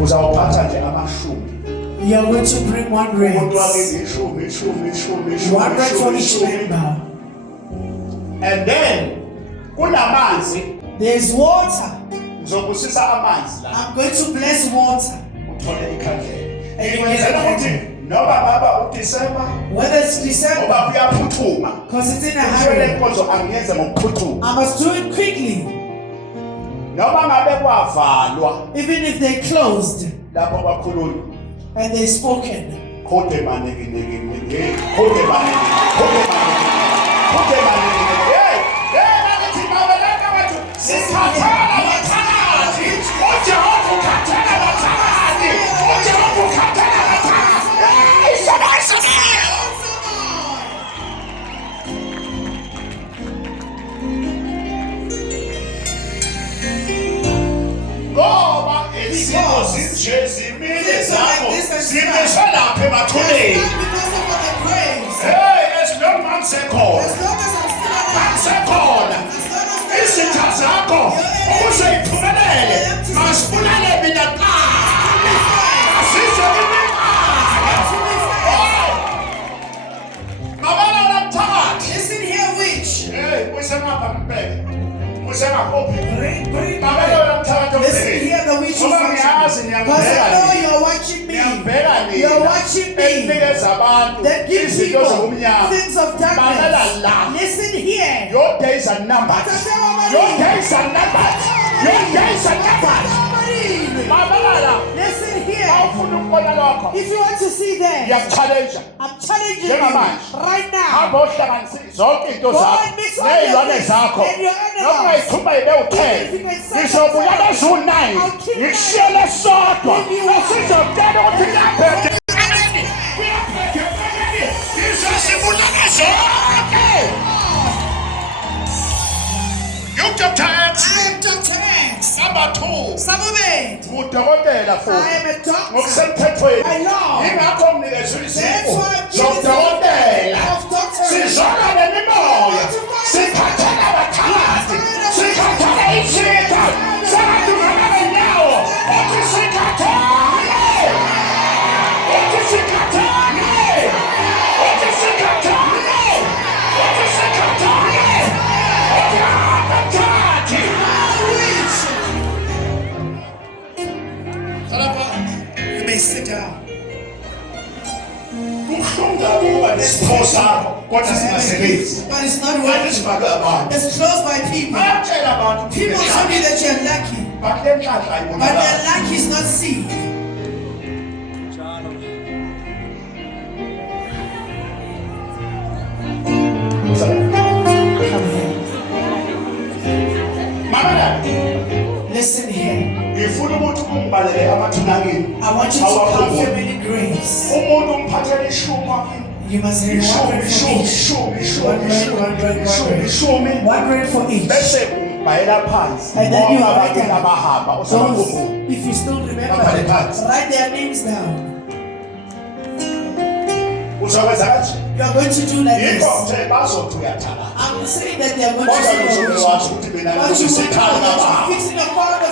uzawuphatha nje amashumi. You are going to bring 100. Umuntu wake ishumi. 100 for each member. And then kunamanzi. There's water. Ngizobusisa amanzi la. I'm going to bless water. Uthole ikhandlela. And you get ukuthi noba baba uDecember. Whether it's December. Ngoba kuyaphuthuma. Because it's in a hurry. Inkonzo angiyenze ngokuphuthuma. I must do it quickly. Noma ngabe kwavalwa. Even if they closed. Lapho bakhulunywa. And they spoken. Khote maneke. Listen here, the witch is watching. Because I know you're watching me. You're watching me. That gives people things of darkness. Listen here. Your days are numbered. Your days are numbered. Your days are numbered. Listen here. If you want to see them, I'm challenging you right now. Go and mix all your things and your enemies. Number 2. I am a doctor. I know. That's why I'm giving you of doctors. Sit down. But it's not working. It's closed by people. People tell me that you're lucky. But their luck is not seen. Listen here. I want you to count family grace. You must have 100 for each. And then you write down those, if you still remember, write their names down. You are going to do like this. I'm saying that they are going to do but you will know that you're fixing a part of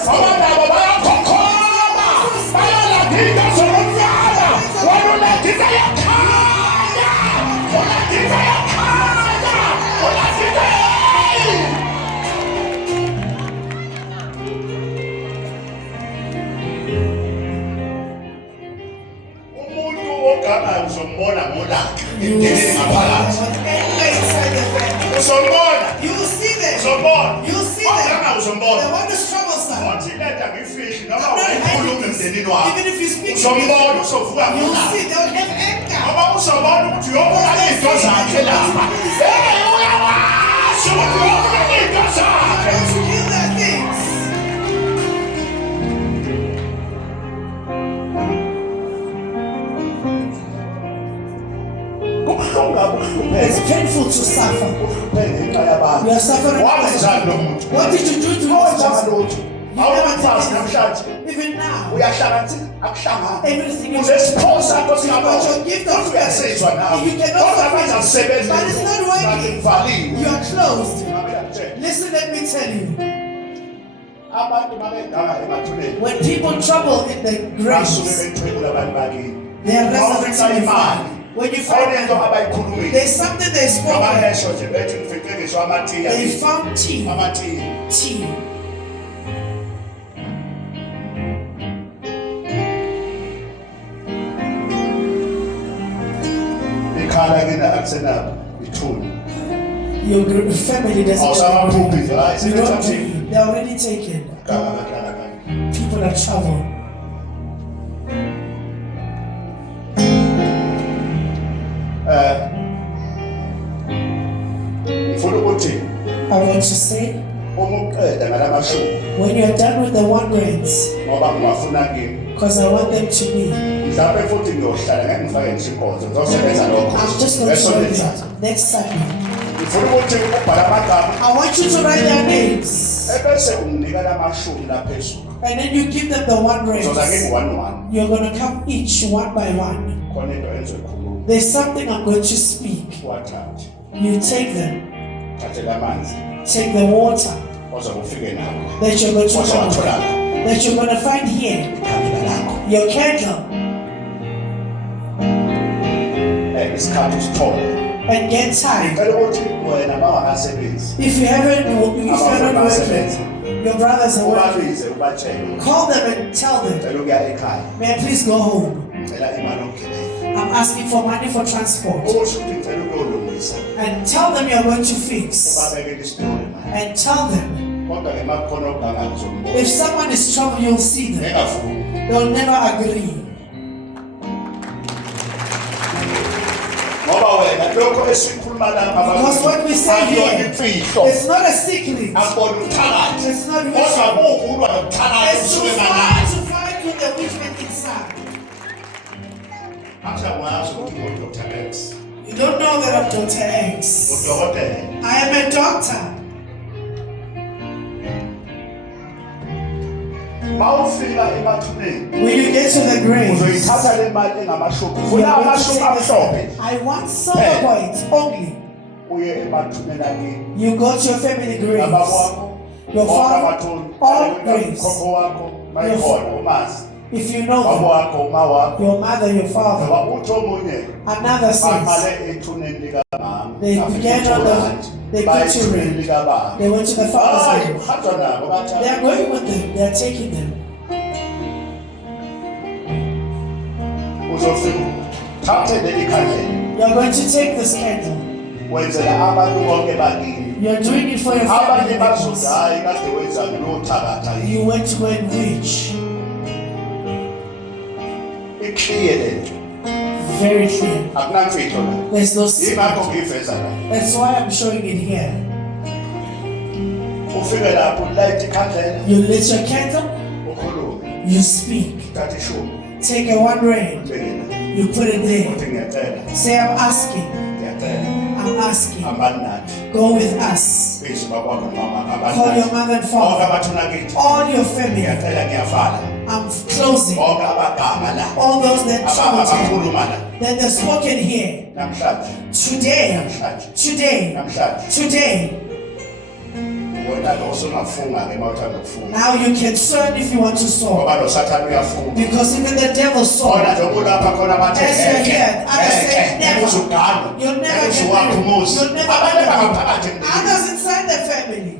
You will see them. The one who's troublesome. Even if you speak to me, you will see they'll have anger. To kill their things. It's painful to suffer. You are suffering. What did you do to yourself? Even now, everything is about your gift of faith. You cannot suffer, but it's not working. You are closed. Listen, let me tell you. When people trouble in the graves, they are resurrecting the fire. When you find them, there's something they spoke. They found tea. Tea. Your family doesn't. You don't dream. They're already taken. People that travel. I want to say, when you're done with the 1 grades, because I want them to be. I'm just going to show you next Sunday. I want you to write their names. And then you give them the 1 grade. You're going to come each one by one. There's something I'm going to speak. You take them. Take the water that you're going to find, that you're going to find here. Your candle. And get time. If you haven't, if you're not working, your brothers are working. Call them and tell them, may I please go home? I'm asking for money for transport. And tell them you're going to fix. And tell them, if someone is troubled, you'll see them. They'll never agree. Because what we say here, it's not a secret. It's not wishing. It's to find with the witchman inside. You don't know that I'm Dr. X. I am a doctor. When you get to the grave, I want silver coins only. You go to your family graves, your father, all graves. If you know them, your mother, your father. Another says, they began on they put you in. They went to the father's grave. They are going with them. They are taking them. You are going to take this candle. You are doing it for your family members. You went to go and reach. Very clear. There's no secret. That's why I'm showing it here. You lit your candle. You speak. Take a 1 rand. You put it there. Say, I'm asking. I'm asking. Go with us. Call your mother and father. All your family. I'm closing. All those that troubled you, that they're spoken here. Today. Now you can sow if you want to sow. Because even the devil saw. As you're here, others say never. You'll never get married. You'll never get married. Others inside the family.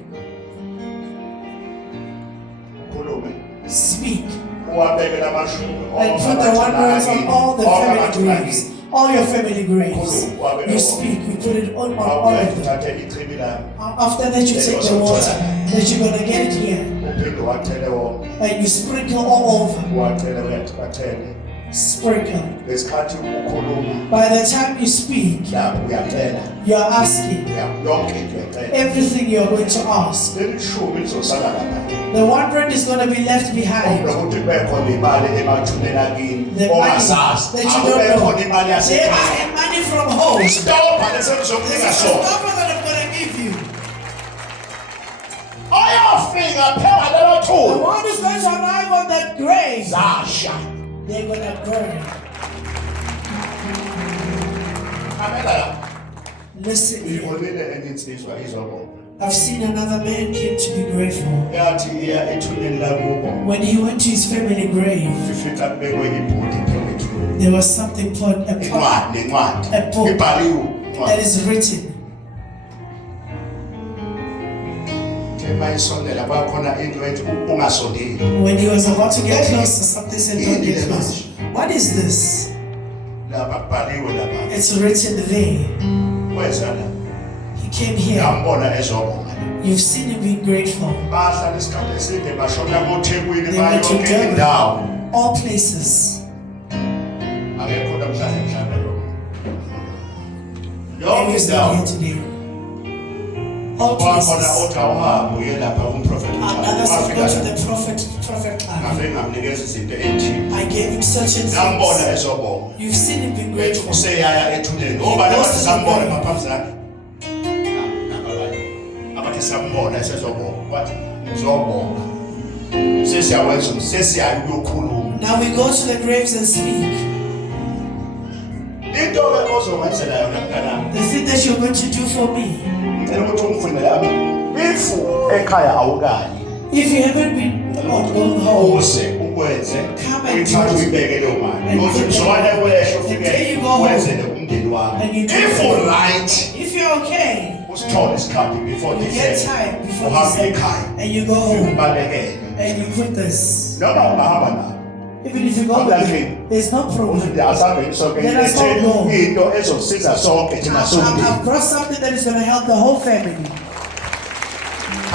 Speak. And put the 1 graves on all the family graves. All your family graves. You speak. You put it on all of them. After that you take the water that you're going to get it here. And you sprinkle all over. Sprinkle. By the time you speak, you're asking everything you're going to ask. The 1 rand is going to be left behind. The money that you don't know. They are money from home. This is the offer that I'm going to give you. The one who's going to arrive on that grave, they're going to burn. Listen. I've seen another man came to be grateful. yathi iya ethuneni lakubo When he went to his family grave, ifica kubekwe ibhodi phezulu there was something put a incwadi nencwadi A book. ibhaliwe that is written. mayisondela bakhona into ethi ungasondeli When he was about to get closer, something said, "Don't get close." What is this? lapha kubhaliwe lapha It's written there. wezana He came here. ngambona ezobonga You've seen him be grateful. bahlala isikhathi eside bashona koThekwini They went to bayonke Durban. indawo All places. akekho namhlanje mhlawumbe Maybe yonke he's not indawo here today. All kwakhona places. othi awuhambe uye lapha kumprofeti Another said, "Go to wafika the prophet Clan." ngabe ngamnikeza izinto ezithile I gave him certain ngambona things. ezobonga You've seen him be wethu grateful. useyaya ethuneni ngoba nabathi sambona maphambizana abathi sambona esezobonga wathi ngizobonga sesiyawenza sesiyayo ukuyokhuluma Now we go to the graves and speak. into ke ozongenzela yona mntanami The thing that you're going to do for me. ngicela ukuthi ungifundele ami ifu ekhaya awukayi If you haven't been going home, uze ukwenze Come and uyithathe do it. uyibeke leyo mali And ukuthi put it- mzwane wehlo And there ufike you go home. wenzele umndeni wami And you do if it. right if you're okay, usithole isikhathi before you they get say time before uhambe you ekhaya and you go home ubalekele and you put this. noma ungahamba nayo Even if you go with it, there's no problem. uthi asambeni sonke Let us all lethe go. into ezosiza sonke thina sonke I've brought something that is going to help the whole family.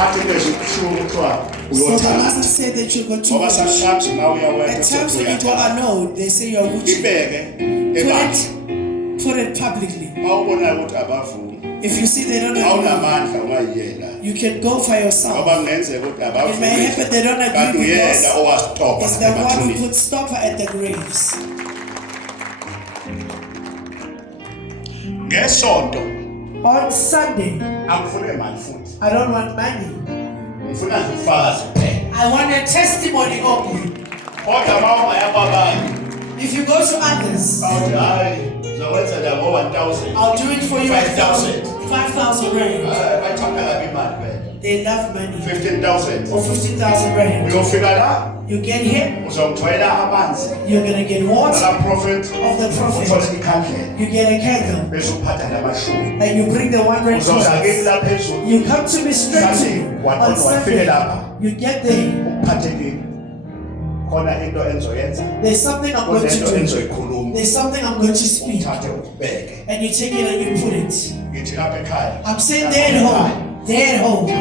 athi bese kusho kuthiwa So the uyothanda master said that you're going to ngoba wish. sometimes uma uyawenza At times when you go uyathanda alone, they say you're wishing. ibeke Put ebandla put it publicly. mawubona ukuthi abavumi If you see they don't agree, awunamandla ungayiyela you can go for yourself. ngoba kungenzeka ukuthi It may happen abavumi they don't kanti agree uyena because owasitopha it's the one who ebathunini put stopper at the graves. ngesonto On Sunday, akufune mali futhi I don't want money. ngifuna nje ufakazi kuphela I want a testimony only. kodwa uma ungaya kwabanye If you go to others, awuthi hayi ngizokwenza la ngo-1000 I'll do it for you at 5,000. 5,000 rand. bathanda kabi imali phela They love money. 15,000 Or 15,000 rand. uyofika la You get here, uzongithwela amanzi you're going to get water akaprofet of the prophet. uthole ikhandlela You get a candle. bese uphatha namashumi And you bring the one rand uzongakini coins. la phezulu You come to me straight to me on wafike Sunday. lapha You get there. uphathekile khona into enzoyenza There's something I'm going kunento to do. enzoyikhuluma There's something I'm going to speak. uthathe ubeke And you take it and you put it. ngithi lapha ekhaya I'm saying they're at home. They're at home.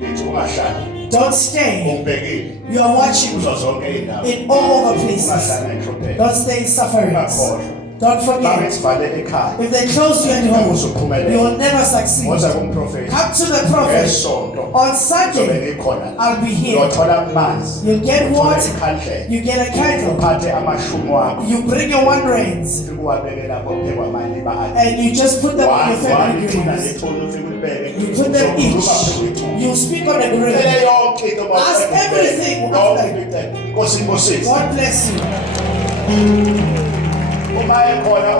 ngithi ungahlali Don't stay. ungibhekile You are watching kuzo zonke iy'ndawo in all over places. ungahlala enhlopheni Don't stay in sufferings. ungakhohlwa Don't babe forget. sivale ekhaya If they close you at home, uzuphumelela you will never succeed. ngoza kumprofeti Come to the prophet. ngesonto On zobe Sunday, ngikhona I'll be here. uyothola amanzi You get uthole water. ikhandlela You get a candle. uphathe amashumi wakho You bring your one rands. ufike uwabeke lapho phekwa mali And you just put them on your family ithuna graves. lethuna ufike ulibeke You put them uzokhuluma each. phela ithuna You speak on the Ele grave. yonke into Ask everything after. Inkosi God bless you. uma ekhona